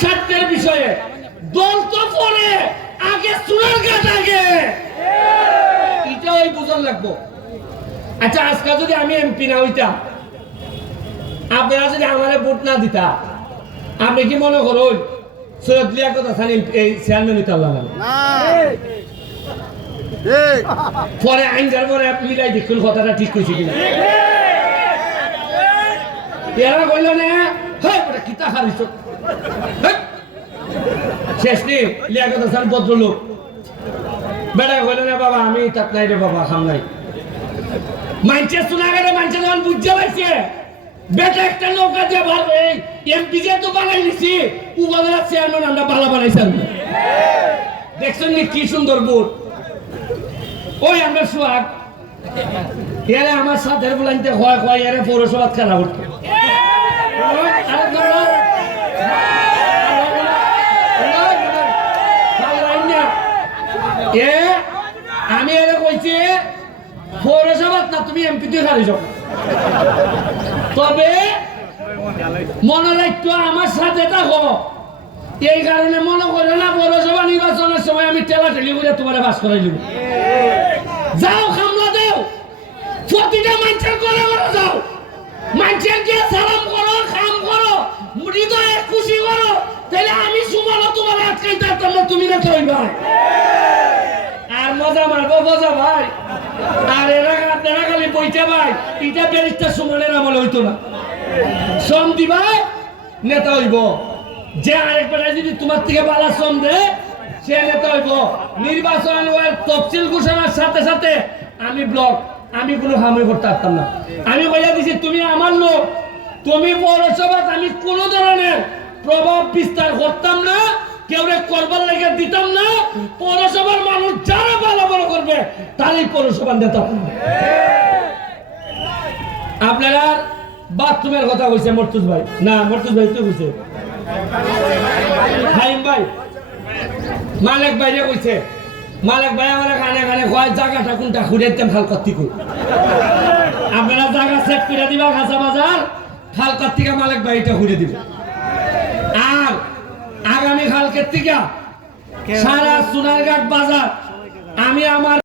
স্বার্থের বিষয়ে দল তো পরে আগে সোনারঘাট আগে এটা ওই বুঝন লাগবো। আচ্ছা আজকে যদি আমি এমপি না হইতাম, আপনারা যদি আমার ভোট না দিতা, আপনি কি মনে করুন সৈয়দ লিয়াকত হাসান এই চেয়ারম্যান হইতে পারলাম না? পরে আইনটার পরে মিলাই দেখুন কথাটা ঠিক কইছি কিনা। এরা কইল না কিতা হারিস শেষ নেই লিয়াকত হাসান ভদ্রলোক বেড়া কইল না বাবা আমি তাক নাই রে বাবা খাম নাই। মানছে শোনা গেলে মানছে যখন বুঝতে পারছে বেটা একটা নৌকা দিয়ে ভালো এই এমপি যে তো বানাই নিছি উপজেলা চেয়ারম্যান আমরা ভালো বানাইছি। দেখছেন নি কি সুন্দর বুট ওই আমরা সোহাগ এরা আমার সাথে বলাইতে হয় হয় এরা পৌরসভা খেলা করতে আমি এরা কইছি পৌরসভা না তুমি এমপি তুই খালি যাও। তবে মনে রাখতো আমার সাথে থাকো, এই কারণে মনে করে না পৌরসভা নির্বাচনের সময় আমি টেলা টেলি করে তোমার বাস করাই দিব। যাও খামলা দাও, প্রতিটা মানুষের করে করে যাও, মানুষের গিয়ে সালাম করো, খাম করো, হৃদয়ে খুশি করো, তাহলে আমি সুমানো তোমার আটকাইতে পারতাম না, তুমি না তৈরি ভাই। আর মজা মারবো মজা ভাই। আর এরা খালি বইটা ভাই এটা ব্যারিস্টার সুমনের আমলে হইতো না। শ্রম দিবা নেতা হইব, যে আরেকবার যদি তোমার থেকে বালা শ্রম দেয় সে নেতা হইব। নির্বাচন তফসিল ঘোষণার সাথে সাথে আমি ব্লক আমি কোনো হামে করতে পারতাম না। আমি বইয়া দিছি তুমি আমার লোক, তুমি পৌরসভা আমি কোনো ধরনের প্রভাব বিস্তার করতাম না, কেউ করবার লেগে দিতাম না। পৌরসভার মানুষ যারা ভালো ভালো করবে তারই পৌরসভার নেতা। আপনারা বাথরুমের কথা কইছে মর্তুজ ভাই, না মর্তুজ ভাই তো কইছে হাইম ভাই, মালিক ভাইরে কইছে। মালিক ভাই আমার কানে কানে কয় জায়গাটা কোনটা ঘুরে দিতাম খাল কর্তি কই। আপনারা জায়গা সেট করে দিবা খাসা বাজার খাল কর্তিকা মালিক ভাইটা ঘুরে দিবে। আর আগামী কালকের থেকে সারা সোনারঘাট বাজার আমি আমার